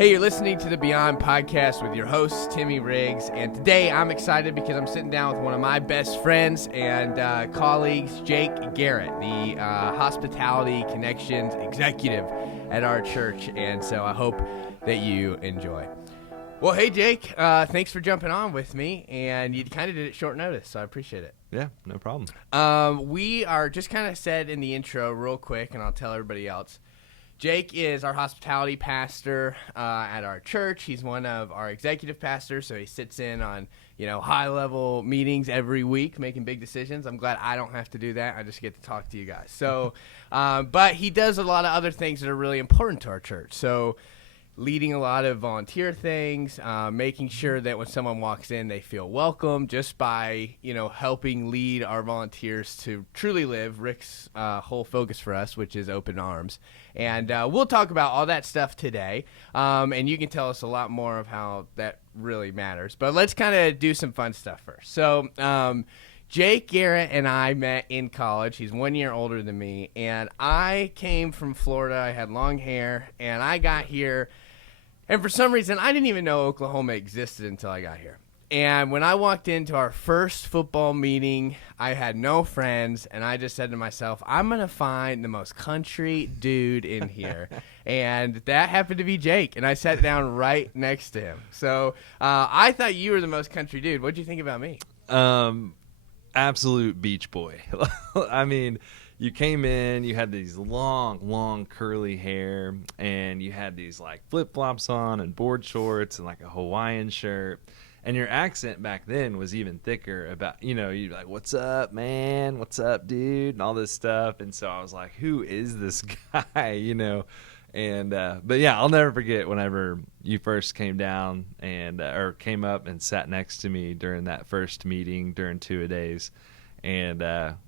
Hey, you're listening to the Beyond Podcast with your host, Timmy Riggs, and today I'm excited because I'm sitting down with one of my best friends and colleagues, Jake Garrett, the Hospitality Connections Executive at our church, and so I hope that you enjoy. Well, hey, Jake, thanks for jumping on with me, and you kind of did it short notice, so I appreciate it. Yeah, no problem. We are just kind of said in the intro real quick, and I'll tell everybody else. Jake is our hospitality pastor at our church. He's one of our executive pastors, so he sits in on, high-level meetings every week, making big decisions. I'm glad I don't have to do that. I just get to talk to you guys. So, but he does a lot of other things that are really important to our church. So, leading a lot of volunteer things, making sure that when someone walks in, they feel welcome just by, helping lead our volunteers to truly live Rick's whole focus for us, which is open arms. And we'll talk about all that stuff today, and you can tell us a lot more of how that really matters. But let's kind of do some fun stuff first. So Jake Garrett and I met in college. He's 1 year older than me, and I came from Florida. I had long hair, and I got here. And for some reason, I didn't even know Oklahoma existed until I got here. And when I walked into our first football meeting, I had no friends, and I just said to myself, I'm going to find the most country dude in here. And that happened to be Jake, and I sat down right next to him. So I thought you were the most country dude. What did you think about me? Absolute beach boy. I mean, you came in, you had these long curly hair, and you had these like flip-flops on and board shorts and like a Hawaiian shirt. And your accent back then was even thicker about, you're like, what's up, man? What's up, dude? And all this stuff. And so I was like, who is this guy, And, but yeah, I'll never forget whenever you first came down and, or came up and sat next to me during that first meeting during 2-a-days. And,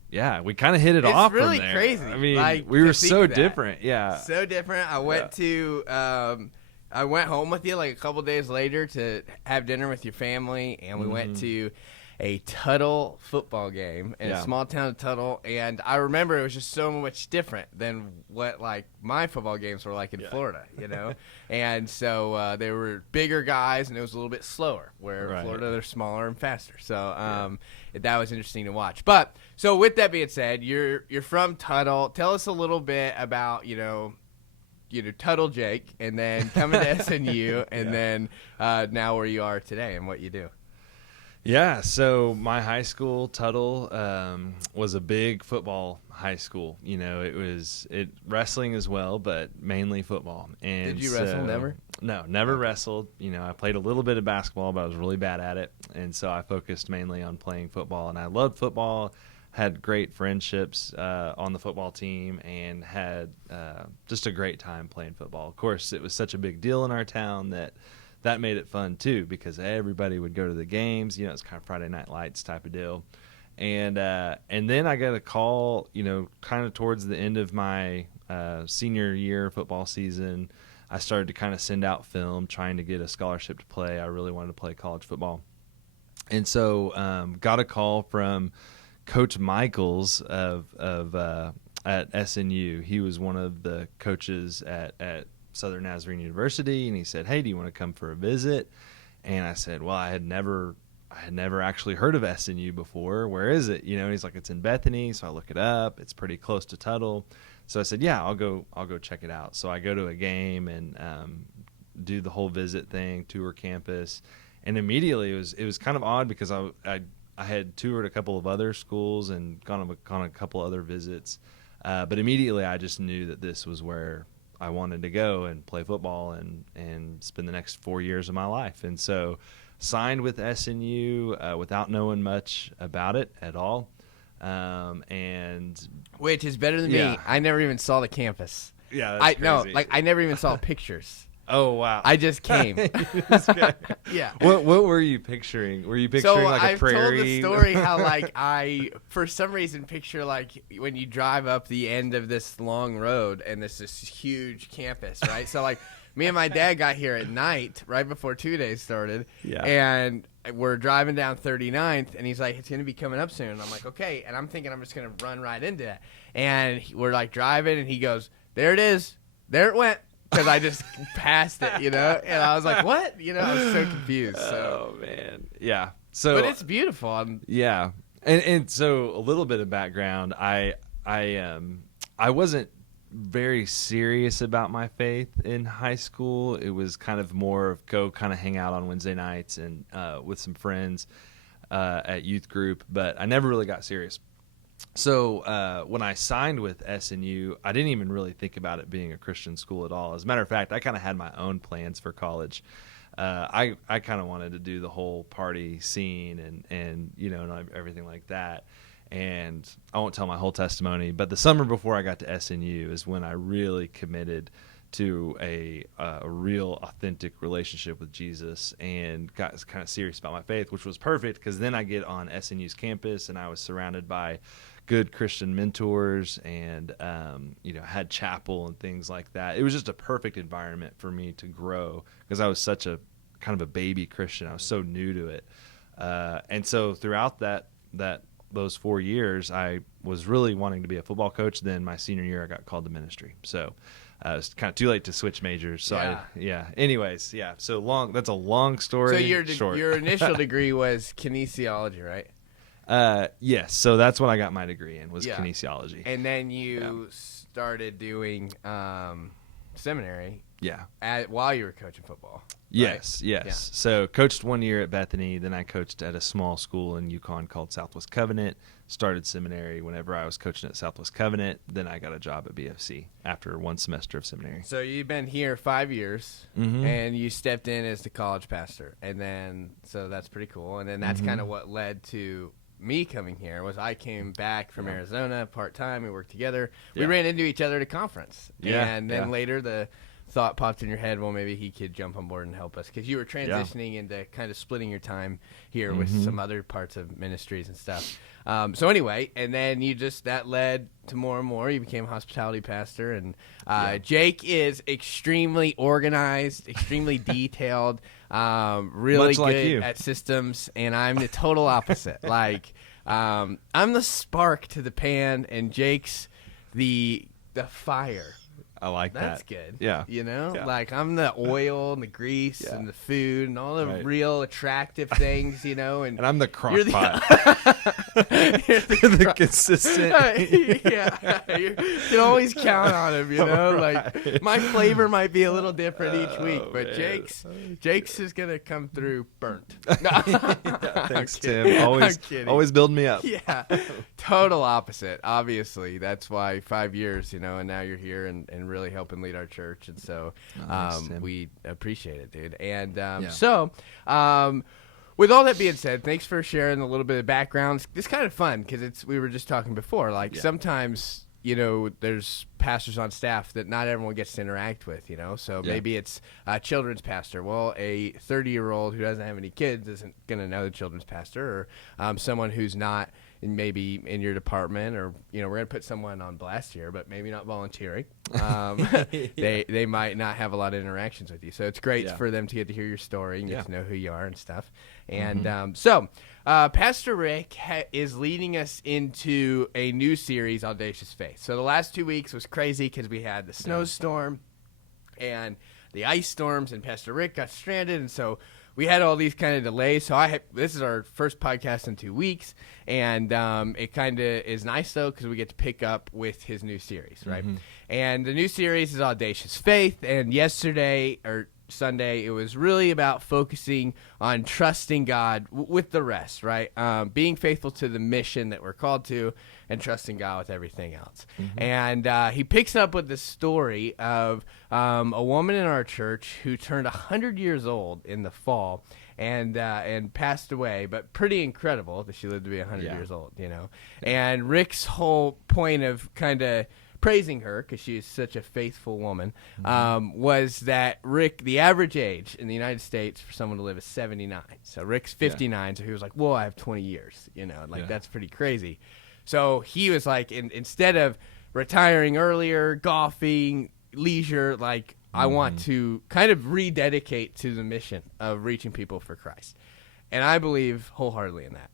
yeah, we kind of hit it off from there. It's really crazy. I mean, we were so different. Yeah. So different. I went I went home with you like a couple days later to have dinner with your family, and we went to a Tuttle football game in a small town of Tuttle, and I remember it was just so much different than what like my football games were like in Florida, and so they were bigger guys, and it was a little bit slower, where Florida they're smaller and faster, so that was interesting to watch. But so with that being said, you're from Tuttle. Tell us a little bit about Tuttle Jake, and then coming to SNU, and then now where you are today and what you do. Yeah, so my high school, Tuttle, was a big football high school. It was wrestling as well, but mainly football. And did you wrestle? Never? No, never wrestled. I played a little bit of basketball, but I was really bad at it. And so I focused mainly on playing football. And I loved football, had great friendships on the football team, and had just a great time playing football. Of course, it was such a big deal in our town that made it fun too, because everybody would go to the games. It's kind of Friday Night Lights type of deal. And then I got a call, kind of towards the end of my senior year football season. I started to kind of send out film, trying to get a scholarship to play. I really wanted to play college football. And so got a call from Coach Michaels at SNU. He was one of the coaches at Southern Nazarene University, and he said, hey, do you want to come for a visit? And I said, well, I had never actually heard of SNU before. Where is it? And he's like, it's in Bethany. So I look it up. It's pretty close to Tuttle. So I said, yeah, I'll go check it out. So I go to a game and do the whole visit thing, tour campus, and immediately it was kind of odd because I had toured a couple of other schools and gone on a couple other visits, but immediately I just knew that this was where I wanted to go and play football and spend the next 4 years of my life. And so signed with SNU without knowing much about it at all. And which is better than me. I never even saw the campus. Yeah, that's crazy. I never even saw pictures. Oh, wow. I just came. Yeah. What were you picturing? Were you picturing like a prairie? So I've told the story how I, for some reason, picture like when you drive up the end of this long road and there's this huge campus, right? So like me and my dad got here at night right before 2-days started. Yeah. And we're driving down 39th, and he's like, it's going to be coming up soon. And I'm like, okay. And I'm thinking I'm just going to run right into that. And we're like driving, and he goes, there it is. There it went. because I just passed it, and I was like, what? I was so confused. Oh man, yeah. So, but it's beautiful. Yeah, and so a little bit of background. I wasn't very serious about my faith in high school. It was kind of more of go kind of hang out on Wednesday nights and with some friends at youth group, but I never really got serious. So when I signed with SNU, I didn't even really think about it being a Christian school at all. As a matter of fact, I kind of had my own plans for college. I kind of wanted to do the whole party scene and everything like that. And I won't tell my whole testimony, but the summer before I got to SNU is when I really committed to a real authentic relationship with Jesus and got kind of serious about my faith, which was perfect because then I get on SNU's campus and I was surrounded by good Christian mentors and had chapel and things like that. It was just a perfect environment for me to grow because I was such a kind of a baby Christian. I was so new to it, and so throughout those 4 years, I was really wanting to be a football coach. Then my senior year, I got called to ministry. So it was kind of too late to switch majors. So anyways, yeah. So long. That's a long story. So your initial degree was kinesiology, right? Yes. So that's what I got my degree in was kinesiology. And then you started doing seminary. Yeah. While you were coaching football. Yes, right? yes. Yeah. So coached 1 year at Bethany, then I coached at a small school in Yukon called Southwest Covenant, started seminary whenever I was coaching at Southwest Covenant, then I got a job at BFC after 1 semester of seminary. So you've been here 5 years, and you stepped in as the college pastor, and then, so that's pretty cool, and then that's kind of what led to me coming here, was I came back from Arizona part-time, we worked together, we ran into each other at a conference, and then later the thought popped in your head, well, maybe he could jump on board and help us, because you were transitioning into kind of splitting your time here with some other parts of ministries and stuff. So anyway, and then that led to more and more. You became a hospitality pastor, and Jake is extremely organized, extremely detailed, really good at systems, and I'm the total opposite. I'm the spark to the pan, and Jake's the fire. I like That's that. good. Yeah. I'm the oil and the grease and the food and all the real attractive things, and I'm the crock pot. You're the consistent. You can always count on him, Right. My flavor might be a little different each week, but man. Jake's is going to come through burnt. Thanks, Tim. Always building me up. Yeah. Total opposite. Obviously, that's why 5 years, and now you're here and really helping lead our church, and so we appreciate it, dude. And with all that being said, thanks for sharing a little bit of background. It's kind of fun because we were just talking before, sometimes there's pastors on staff that not everyone gets to interact with, so maybe it's a children's pastor. Well, a 30-year-old who doesn't have any kids isn't going to know the children's pastor, or someone who's not maybe in your department, or we're going to put someone on blast here, but maybe not volunteering. They might not have a lot of interactions with you, so it's great for them to get to hear your story and get to know who you are and stuff. And so Pastor Rick is leading us into a new series, Audacious Faith. So the last 2 weeks was crazy because we had the snowstorm and the ice storms, and Pastor Rick got stranded, and so we had all these kind of delays. So this is our first podcast in 2 weeks, and it kind of is nice, though, because we get to pick up with his new series, right? And the new series is Audacious Faith, and yesterday, or Sunday, it was really about focusing on trusting God with the rest, right? Being faithful to the mission that we're called to, and trusting God with everything else. And he picks up with the story of a woman in our church who turned 100 years old in the fall and passed away, but pretty incredible that she lived to be 100 years old, And Rick's whole point of kind of praising her, because she is such a faithful woman, was that the average age in the United States for someone to live is 79. So Rick's 59, so he was like, whoa, I have 20 years, that's pretty crazy. So he was like, instead of retiring earlier, golfing, leisure, I want to kind of rededicate to the mission of reaching people for Christ. And I believe wholeheartedly in that.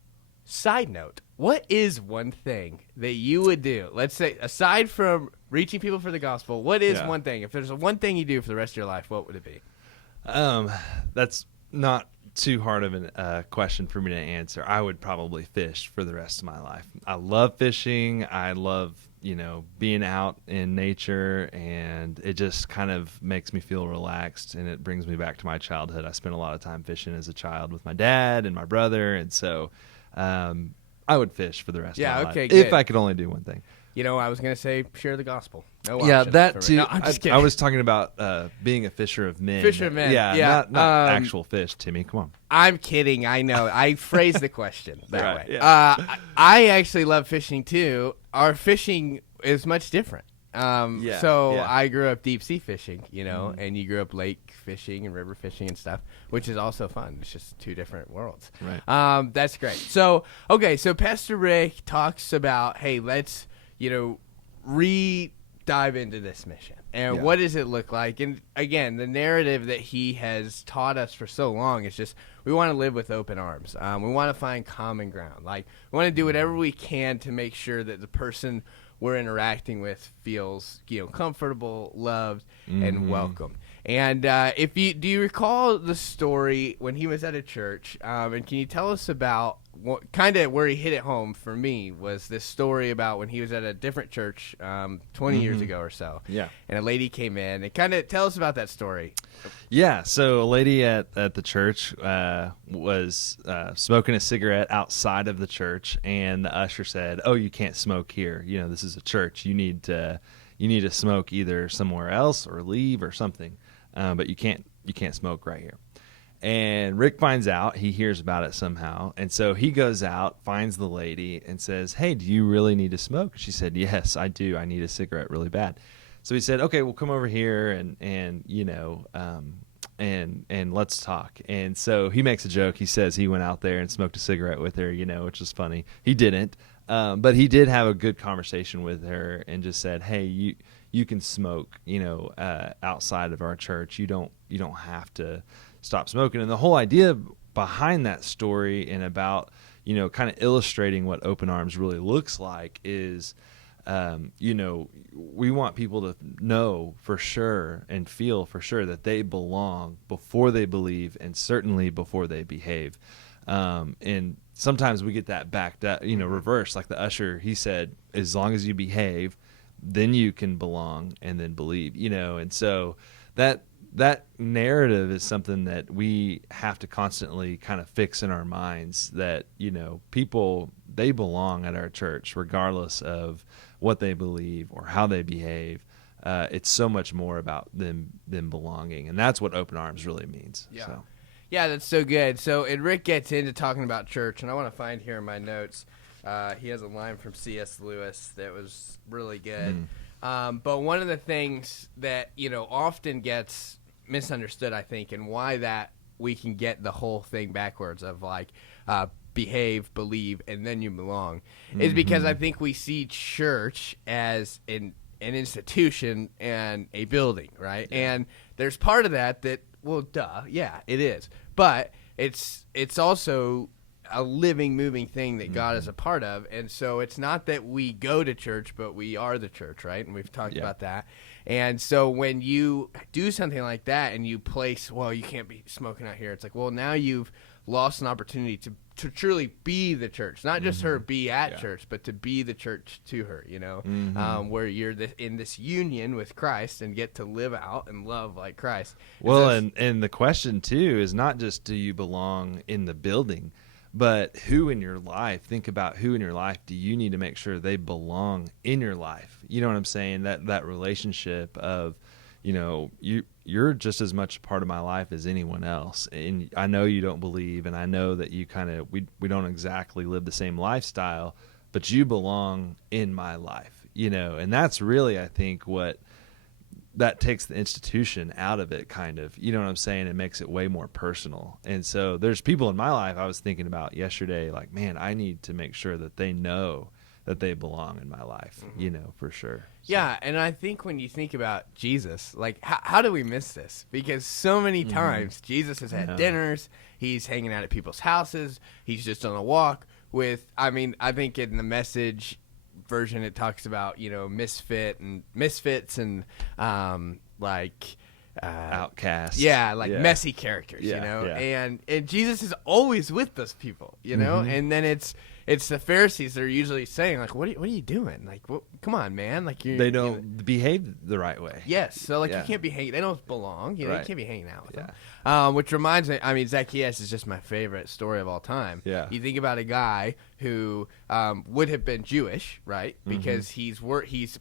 Side note, what is one thing that you would do? Let's say, aside from reaching people for the gospel, what is one thing? If there's one thing you do for the rest of your life, what would it be? That's not too hard of a question for me to answer. I would probably fish for the rest of my life. I love fishing. I love, being out in nature, and it just kind of makes me feel relaxed, and it brings me back to my childhood. I spent a lot of time fishing as a child with my dad and my brother, and so I would fish for the rest of my life good. if I could only do one thing. I was going to say share the gospel. No Yeah, options that for too. me. No, I'm just kidding. I was talking about being a fisher of men. Fisher of men. Yeah. Not actual fish, Timmy. Come on. I'm kidding. I know. I phrased the question that Right, way. yeah. I actually love fishing too. Our fishing is much different. I grew up deep sea fishing, and you grew up lake fishing and river fishing and stuff, which is also fun. It's just two different worlds. Right. That's great. So Pastor Rick talks about, hey, let's, dive into this mission. And what does it look like? And again, the narrative that he has taught us for so long is just we want to live with open arms. We want to find common ground. Like, we want to do whatever we can to make sure that the person we're interacting with feels, comfortable, loved, and welcome. And do you recall the story when he was at a church? And can you tell us about what kind of where he hit it home for me was this story about when he was at a different church 20 years ago or so. Yeah. And a lady came in and kind of tell us about that story. Yeah. So a lady at the church was smoking a cigarette outside of the church, and the usher said, "Oh, you can't smoke here. This is a church. You need to smoke either somewhere else or leave or something. But you can't smoke right here." And Rick finds out, he hears about it somehow. And so he goes out, finds the lady, and says, "Hey, do you really need to smoke?" She said, "Yes, I do. I need a cigarette really bad." So he said, "Okay, well, come over here and let's talk." And so he makes a joke. He says he went out there and smoked a cigarette with her, which is funny. He didn't. But he did have a good conversation with her and just said, "Hey, you can smoke, outside of our church. You don't have to stop smoking." And the whole idea behind that story and about, kind of illustrating what Open Arms really looks like is, we want people to know for sure and feel for sure that they belong before they believe, and certainly before they behave. And sometimes we get that backed up, reversed, like the usher, he said, as long as you behave, then you can belong and then believe, and so that narrative is something that we have to constantly kind of fix in our minds, that, people, they belong at our church regardless of what they believe or how they behave. It's so much more about them belonging, and that's what Open Arms really means. Yeah. So. Yeah, that's so good. So, and Rick gets into talking about church, and I want to find here in my notes, he has a line from C.S. Lewis that was really good. But one of the things that, often gets misunderstood, I think, and why that we can get the whole thing backwards of like behave, believe, and then you belong, is because I think we see church as an institution and a building, right? Yeah. And there's part of that, well, duh, yeah, it is. But it's also a living, moving thing that God is a part of. And so it's not that we go to church, but we are the church, right? And we've talked about that. And so when you do something like that and you place, well, you can't be smoking out here, it's like, well, now you've lost an opportunity to truly be the church, not just her be at church, but to be the church to her, where you're in this union with Christ and get to live out and love like Christ. Well, and the question too is not just do you belong in the building, but who in your life, think about who in your life do you need to make sure they belong in your life? You know what I'm saying? That relationship of, you're just as much a part of my life as anyone else. And I know you don't believe, and I know that you we don't exactly live the same lifestyle, but you belong in my life, and that's really, I think, what that takes the institution out of it, kind of, you know what I'm saying? It makes it way more personal. And so there's people in my life I was thinking about yesterday, like, man, I need to make sure that they know that they belong in my life, for sure. So. Yeah, and I think when you think about Jesus, like, how do we miss this? Because so many times Jesus has had dinners, he's hanging out at people's houses, he's just on a walk I think in the Message version it talks about, misfits and outcasts. Yeah, messy characters, Yeah. and Jesus is always with those people, and then it's the Pharisees that are usually saying, like, what are you doing? Like, come on, man. Like, they don't behave the right way. Yes. So, you can't be hanging. They don't belong. You can't be hanging out with them. Which reminds me, Zacchaeus is just my favorite story of all time. Yeah. You think about a guy who would have been Jewish, right? Because he's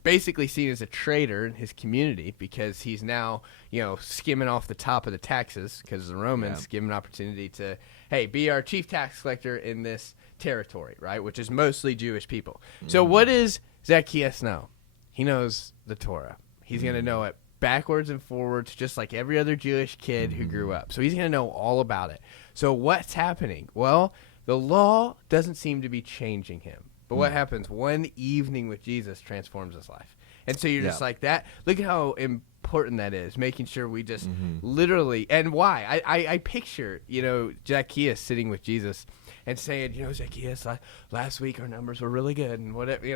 basically seen as a traitor in his community because he's now, skimming off the top of the taxes because the Romans give him an opportunity to, hey, be our chief tax collector in this territory, right? Which is mostly Jewish people. So what does Zacchaeus know? He knows the Torah. He's going to know it backwards and forwards, just like every other Jewish kid who grew up. So he's going to know all about it. So what's happening? Well, the law doesn't seem to be changing him. But what happens? One evening with Jesus transforms his life. And so you're just like that. Look at how important that is, making sure we just literally, and why? I picture, Zacchaeus sitting with Jesus and saying, Zacchaeus, last week our numbers were really good, and whatever,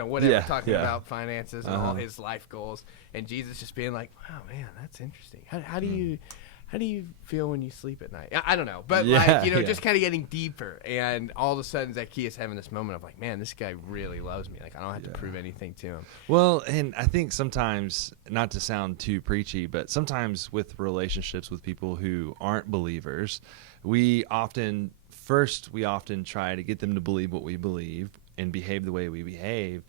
talking about finances and all his life goals, and Jesus just being like, wow, man, that's interesting. How do you feel when you sleep at night? I don't know, but just kind of getting deeper, and all of a sudden Zacchaeus having this moment of like, man, this guy really loves me. Like, I don't have to prove anything to him. Well, and I think sometimes, not to sound too preachy, but sometimes with relationships with people who aren't believers, we often try to get them to believe what we believe and behave the way we behave.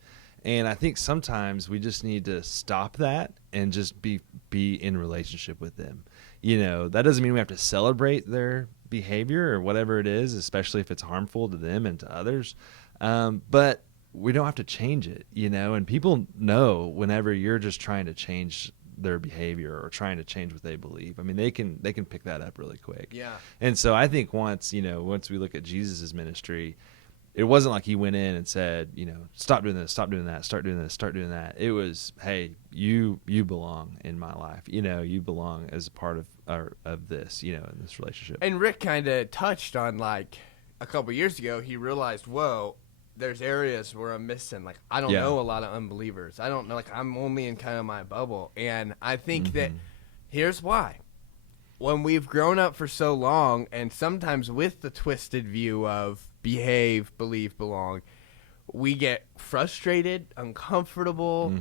And I think sometimes we just need to stop that and just be in relationship with them. That doesn't mean we have to celebrate their behavior or whatever it is, especially if it's harmful to them and to others. But we don't have to change it, and people know whenever you're just trying to change their behavior or trying to change what they believe. I mean, they can pick that up really quick. Yeah. And so I think once we look at Jesus's ministry, it wasn't like he went in and said, stop doing this, stop doing that, start doing this, start doing that. It was, hey, you belong in my life. You belong as a part of this, in this relationship. And Rick kind of touched on, like, a couple years ago, he realized, whoa, there's areas where I'm missing. Like, I don't know a lot of unbelievers. I don't know. Like, I'm only in kind of my bubble. And I think that here's why. When we've grown up for so long, and sometimes with the twisted view of behave, believe, belong, we get frustrated, uncomfortable,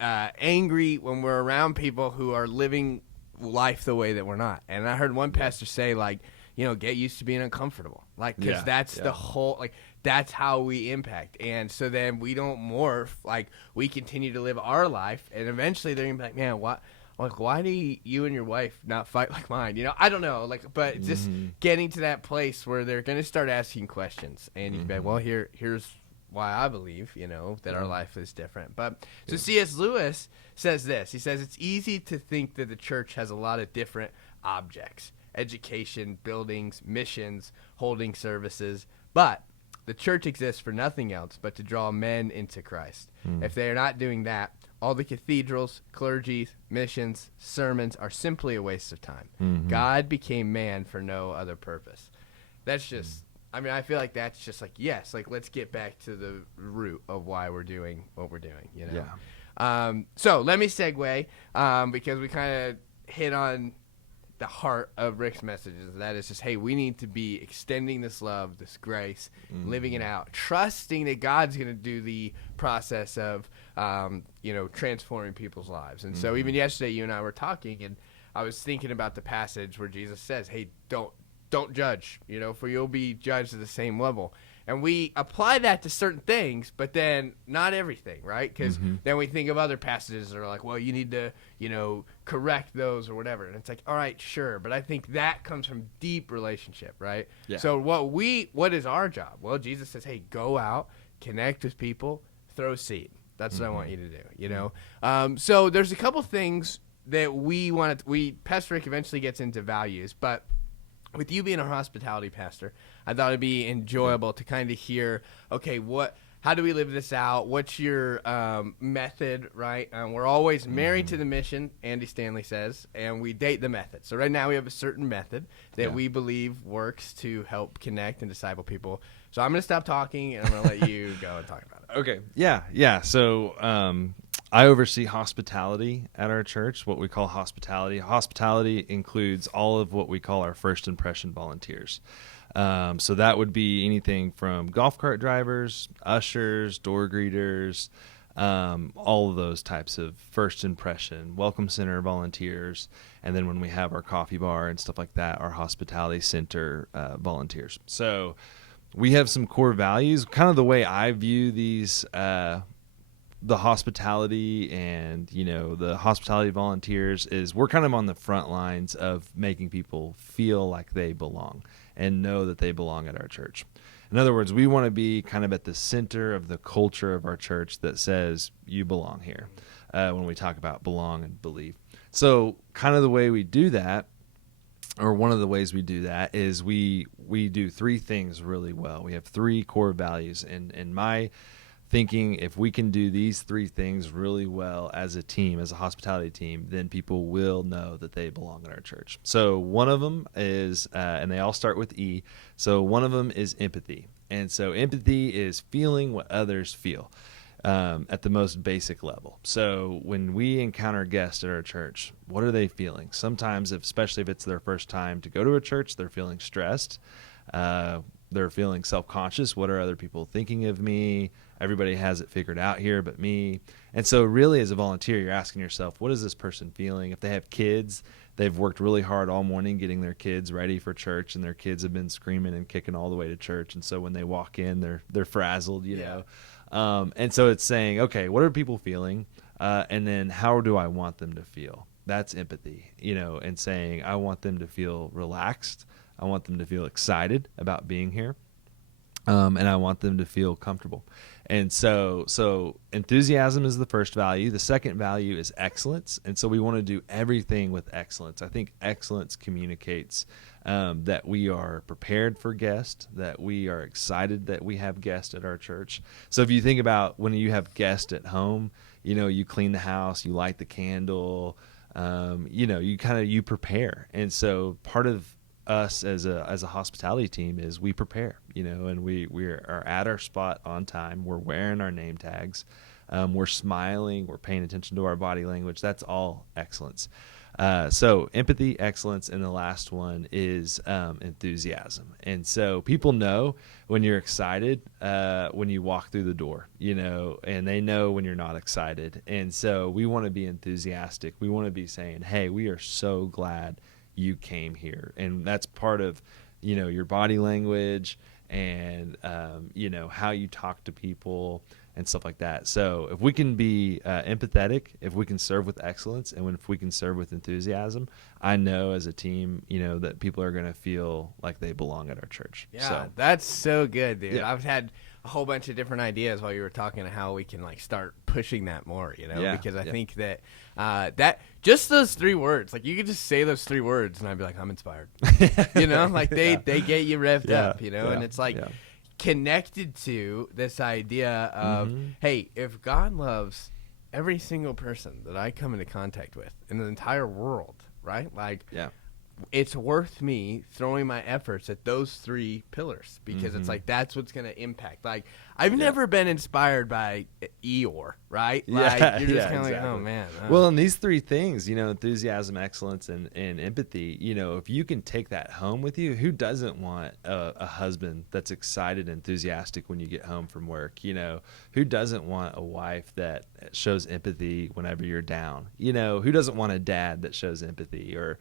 angry when we're around people who are living life the way that we're not. And I heard one pastor say, like, get used to being uncomfortable. Like, because that's the whole, like, that's how we impact. And so then we don't morph. Like, we continue to live our life, and eventually they're going to be like, man, what? Like, why do you and your wife not fight like mine? I don't know. Like, but just getting to that place where they're going to start asking questions, and you can be like, well, here's why I believe, that our life is different. But so C.S. Lewis says this. He says it's easy to think that the church has a lot of different objects: education, buildings, missions, holding services, but the church exists for nothing else but to draw men into Christ. If they are not doing that, all the cathedrals, clergy, missions, sermons are simply a waste of time. God became man for no other purpose. That's just, I feel like that's just like, yes, like, let's get back to the root of why we're doing what we're doing, Yeah. So let me segue, because we kind of hit on the heart of Rick's messages. That is just, hey, we need to be extending this love, this grace, living it out, trusting that God's going to do the process of, transforming people's lives. And so even yesterday, you and I were talking, and I was thinking about the passage where Jesus says, hey, don't judge, for you'll be judged at the same level. And we apply that to certain things, but then not everything, right? Because then we think of other passages that are like, well, you need to, correct those or whatever. And it's like, all right, sure. But I think that comes from deep relationship, right? Yeah. So what is our job? Well, Jesus says, hey, go out, connect with people, throw seed. That's what I want you to do, So there's a couple things that Pastor Rick eventually gets into values, but with you being a hospitality pastor, I thought it'd be enjoyable to kind of hear, okay, how do we live this out? What's your method, right? We're always married to the mission, Andy Stanley says, and we date the method. So right now we have a certain method that we believe works to help connect and disciple people. So I'm going to stop talking, and I'm going to let you go and talk about it. Okay. Yeah. So I oversee hospitality at our church, what we call hospitality. Hospitality includes all of what we call our first impression volunteers. So that would be anything from golf cart drivers, ushers, door greeters, all of those types of first impression, welcome center volunteers. And then when we have our coffee bar and stuff like that, our hospitality center volunteers. So we have some core values, kind of the way I view these, the hospitality and, the hospitality volunteers is we're kind of on the front lines of making people feel like they belong and know that they belong at our church. In other words, we want to be kind of at the center of the culture of our church that says you belong here when we talk about belong and believe. So kind of the way we do that, or one of the ways we do that, is we do three things really well. We have three core values. And in my thinking, if we can do these three things really well as a team, as a hospitality team, then people will know that they belong at our church. So one of them is, and they all start with E, so one of them is empathy. And so empathy is feeling what others feel at the most basic level. So when we encounter guests at our church, what are they feeling? Sometimes, especially if it's their first time to go to a church, they're feeling stressed. They're feeling self-conscious. What are other people thinking of me? Everybody has it figured out here but me. And so really as a volunteer, you're asking yourself, what is this person feeling? If they have kids, they've worked really hard all morning getting their kids ready for church, and their kids have been screaming and kicking all the way to church. And so when they walk in, they're frazzled, you know. And so it's saying, okay, what are people feeling? And then how do I want them to feel? That's empathy, and saying I want them to feel relaxed. I want them to feel excited about being here. And I want them to feel comfortable. And so enthusiasm is the first value. The second value is excellence. And so we want to do everything with excellence. I think excellence communicates that we are prepared for guests, that we are excited that we have guests at our church. So if you think about when you have guests at home, you clean the house, you light the candle, you prepare. And so part of us as a hospitality team is we prepare, and we are at our spot on time. We're wearing our name tags. We're smiling. We're paying attention to our body language. That's all excellence. So empathy, excellence, and the last one is enthusiasm. And so people know when you're excited when you walk through the door, and they know when you're not excited. And so we want to be enthusiastic. We want to be saying, hey, we are so glad you came here. And that's part of, your body language and, how you talk to people and stuff like that. So if we can be empathetic, if we can serve with excellence, and if we can serve with enthusiasm, I know as a team, that people are going to feel like they belong at our church. Yeah, that's so good, dude. Yeah. I've had a whole bunch of different ideas while you were talking to how we can start pushing that more, because I think that that just those three words, you could just say those three words and I'd be like, I'm inspired, they get you revved up, and it's connected to this idea of, hey, if God loves every single person that I come into contact with in the entire world, right? It's worth me throwing my efforts at those three pillars, because it's that's what's going to impact. I've never been inspired by Eeyore, right? You're just kind of like, oh man. Well, and these three things, enthusiasm, excellence, and empathy, if you can take that home with you, who doesn't want a husband that's excited and enthusiastic when you get home from work? Who doesn't want a wife that shows empathy whenever you're down? Who doesn't want a dad that shows empathy or,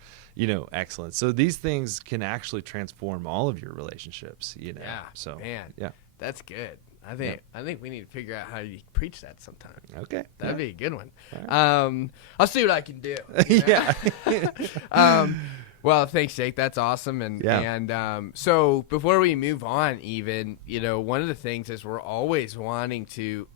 excellence? So these things can actually transform all of your relationships, Yeah, so man, yeah, that's good. I think we need to figure out how you preach that sometime. Okay, that'd be a good one. Right. I'll see what I can do. Yeah. Well, thanks, Jake. That's awesome. And so before we move on, even one of the things is we're always wanting to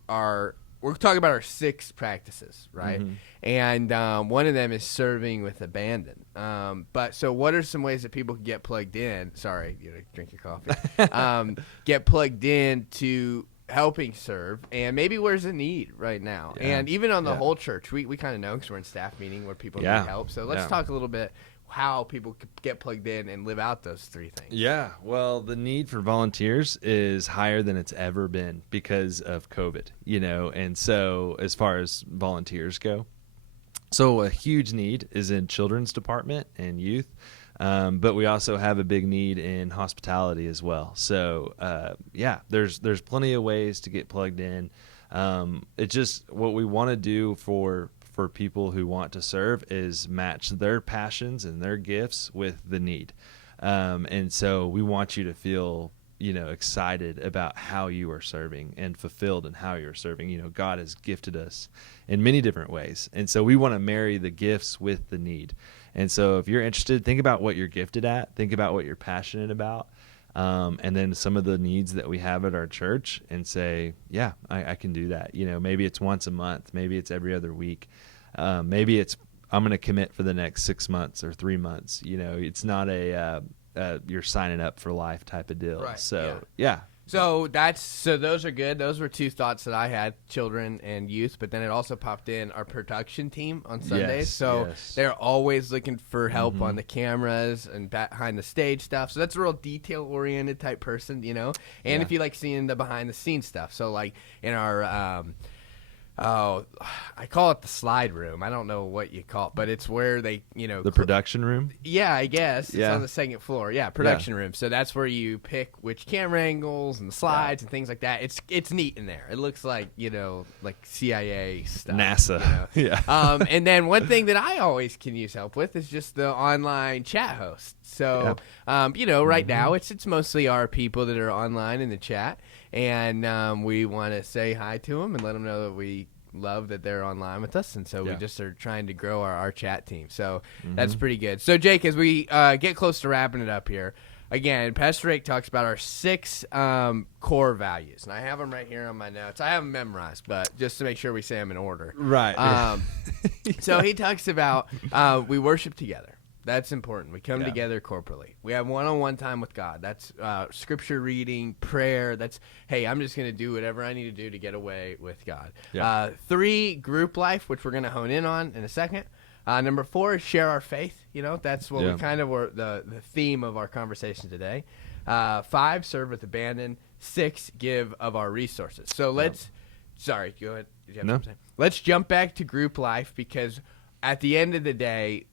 we're talking about our 6 practices, right? Mm-hmm. And one of them is serving with abandon. But so what are some ways that people can get plugged in? Sorry, drink your coffee. Get plugged in to helping serve, and maybe where's a need right now. Yeah. And even on the Yeah. whole church, we kind of know because we're in staff meeting where people Yeah. need help. So let's Yeah. talk a little bit how people could get plugged in and live out those three things. Yeah, well, the need for volunteers is higher than it's ever been because of COVID, and so as far as volunteers go, so a huge need is in children's department and youth, but we also have a big need in hospitality as well. So there's plenty of ways to get plugged in. It's just what we want to do for people who want to serve is match their passions and their gifts with the need. And so we want you to feel, excited about how you are serving and fulfilled in how you're serving. God has gifted us in many different ways. And so we want to marry the gifts with the need. And so if you're interested, think about what you're gifted at, think about what you're passionate about. And then some of the needs that we have at our church and say, yeah, I can do that. Maybe it's once a month, maybe it's every other week. Maybe it's, I'm going to commit for the next 6 months or 3 months. It's not you're signing up for life type of deal. Right, So, yeah. So those are good. Those were two thoughts that I had, children and youth, but then it also popped in our production team on Sundays. Yes, so yes. they're always looking for help on the cameras and behind the stage stuff. So that's a real detail oriented type person, And if you like seeing the behind the scenes stuff. So like in our, I call it the slide room. I don't know what you call it, but it's where they, The production room. Yeah, I guess. Yeah. It's on the second floor. Yeah, production room. So that's where you pick which camera angles and slides and things like that. It's neat in there. It looks like, like CIA stuff. NASA. Yeah. And then one thing that I always can use help with is just the online chat host. So, right now it's mostly our people that are online in the chat. And we want to say hi to them and let them know that we love that they're online with us. And so we just are trying to grow our chat team. So that's pretty good. So, Jake, as we get close to wrapping it up here, again, Pastor Rick talks about our 6 core values. And I have them right here on my notes. I have them memorized, but just to make sure we say them in order. Right. So he talks about we worship together. That's important. We come together corporately. We have one-on-one time with God. That's scripture reading, prayer. That's, hey, I'm just going to do whatever I need to do to get away with God. Yeah. 3, group life, which we're going to hone in on in a second. Number 4 is share our faith. That's what we kind of were the theme of our conversation today. 5, serve with abandon. 6, give of our resources. So sorry, go ahead. Did you have something to say? Let's jump back to group life because at the end of the day,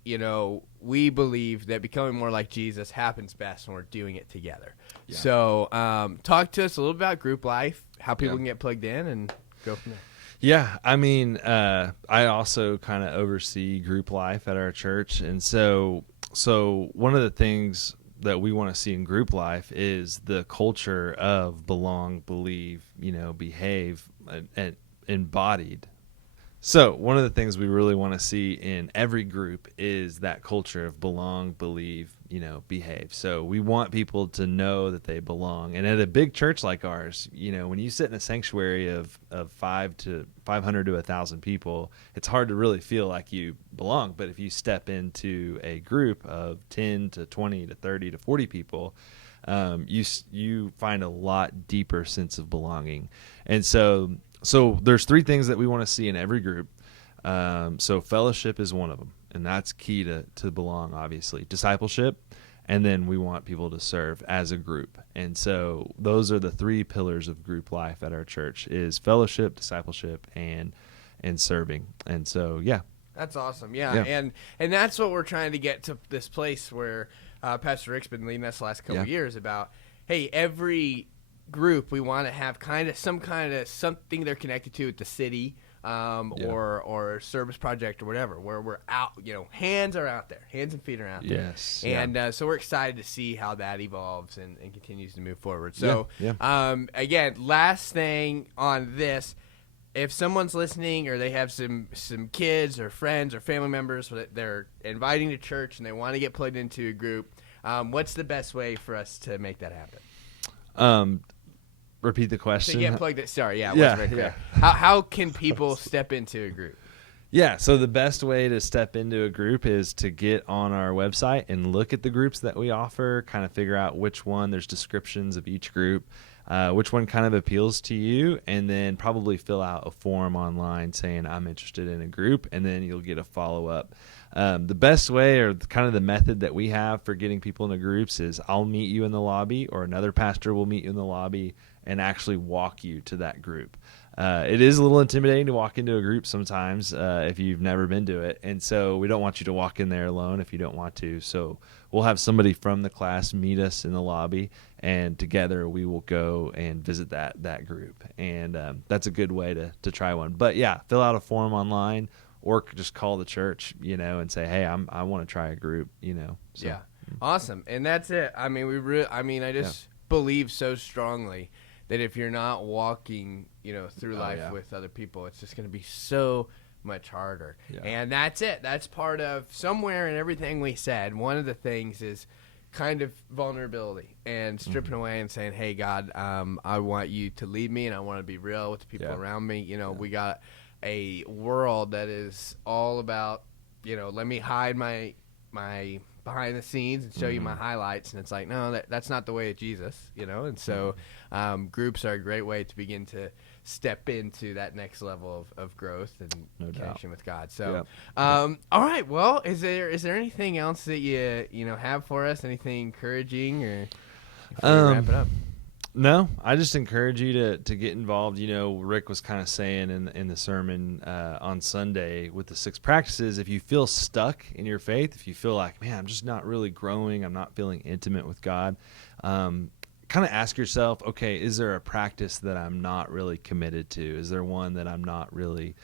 we believe that becoming more like Jesus happens best when we're doing it together. Yeah. So talk to us a little bit about group life, how people can get plugged in, and go from there. Yeah, I mean, I also kind of oversee group life at our church. And so one of the things that we want to see in group life is the culture of belong, believe, behave, and embodied. So one of the things we really want to see in every group is that culture of belong, believe, behave. So we want people to know that they belong. And at a big church like ours, when you sit in a sanctuary of 500 to 1,000 people, it's hard to really feel like you belong. But if you step into a group of 10 to 20 to 30 to 40 people, you find a lot deeper sense of belonging. And so there's 3 things that we want to see in every group. So fellowship is one of them, and that's key to belong, obviously. Discipleship, and then we want people to serve as a group. And so those are the 3 pillars of group life at our church is fellowship, discipleship, and serving. And so, yeah. That's awesome. Yeah. And that's what we're trying to get to this place where Pastor Rick's been leading us the last couple of years about, hey, every group we want to have something they're connected to at the city or service project or whatever, where we're out, hands are out there, hands and feet are out there. Yes. And so we're excited to see how that evolves and continues to move forward. So again, last thing on this, if someone's listening or they have some kids or friends or family members that they're inviting to church and they want to get plugged into a group, what's the best way for us to make that happen? Repeat the question. To get plugged in. Sorry, How can people step into a group? Yeah, so the best way to step into a group is to get on our website and look at the groups that we offer, kind of figure out which one. There's descriptions of each group. which one kind of appeals to you, and then probably fill out a form online saying I'm interested in a group, and then you'll get a follow-up. The best way, or kind of the method that we have for getting people into groups, is I'll meet you in the lobby, or another pastor will meet you in the lobby and actually walk you to that group. It is a little intimidating to walk into a group sometimes if you've never been to it, and so we don't want you to walk in there alone if you don't want to. So we'll have somebody from the class meet us in the lobby, and together we will go and visit that group. And that's a good way to try one. But yeah, fill out a form online, or just call the church, and say, hey, I want to try a group, So. Yeah, awesome. And that's it. I mean, I just believe so strongly that if you're not walking, through life with other people, it's just going to be so much harder. Yeah. And that's it. That's part of somewhere in everything we said. One of the things is kind of vulnerability and stripping away and saying, hey, God, I want you to lead me, and I want to be real with the people around me. We got a world that is all about, let me hide my behind the scenes and show you my highlights, and it's like, no, that's not the way of Jesus, and so groups are a great way to begin to step into that next level of growth and connection with God. So all right, well, is there anything else that you have for us, anything encouraging, or before we wrap it up? No, I just encourage you to get involved. Rick was kind of saying in the sermon on Sunday with the 6 practices, if you feel stuck in your faith, if you feel like, man, I'm just not really growing, I'm not feeling intimate with God, kind of ask yourself, okay, is there a practice that I'm not really committed to? Is there one that I'm not really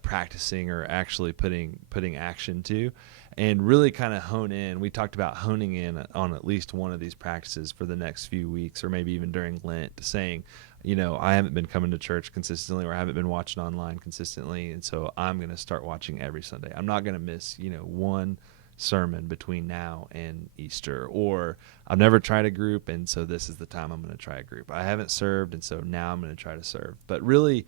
practicing or actually putting action to? And really kind of hone in. We talked about honing in on at least one of these practices for the next few weeks, or maybe even during Lent, saying, I haven't been coming to church consistently, or I haven't been watching online consistently, and so I'm going to start watching every Sunday. I'm not going to miss, one sermon between now and Easter, or I've never tried a group, and so this is the time I'm going to try a group. I haven't served, and so now I'm going to try to serve. But really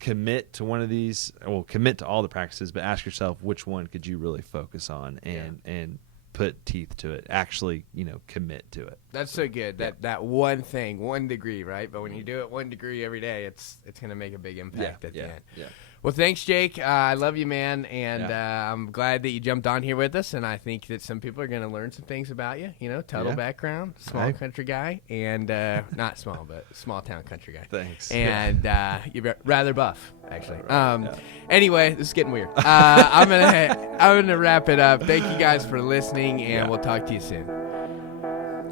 commit to one of these, commit to all the practices, but ask yourself, which one could you really focus on and put teeth to it, actually, commit to it. That's so good. That one thing, 1 degree, right? But when you do it 1 degree every day, it's going to make a big impact at the end. Yeah. Well, thanks, Jake. I love you, man, and I'm glad that you jumped on here with us, and I think that some people are going to learn some things about you, total background, small country guy, and not small, but small-town country guy. Thanks. And you're rather buff, actually. Anyway, this is getting weird. I'm gonna wrap it up. Thank you guys for listening, and we'll talk to you soon.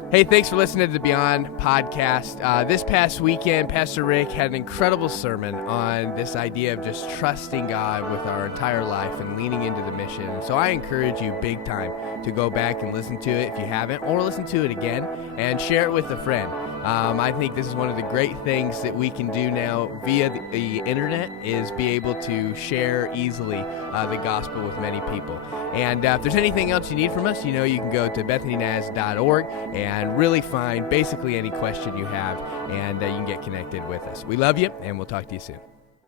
Hey, thanks for listening to the Beyond podcast. This past weekend, Pastor Rick had an incredible sermon on this idea of just trusting God with our entire life and leaning into the mission. So I encourage you big time to go back and listen to it if you haven't, or listen to it again and share it with a friend. I think this is one of the great things that we can do now via the internet, is be able to share easily the gospel with many people. And if there's anything else you need from us, you can go to bethanynaz.org and really find basically any question you have, and you can get connected with us. We love you, and we'll talk to you soon.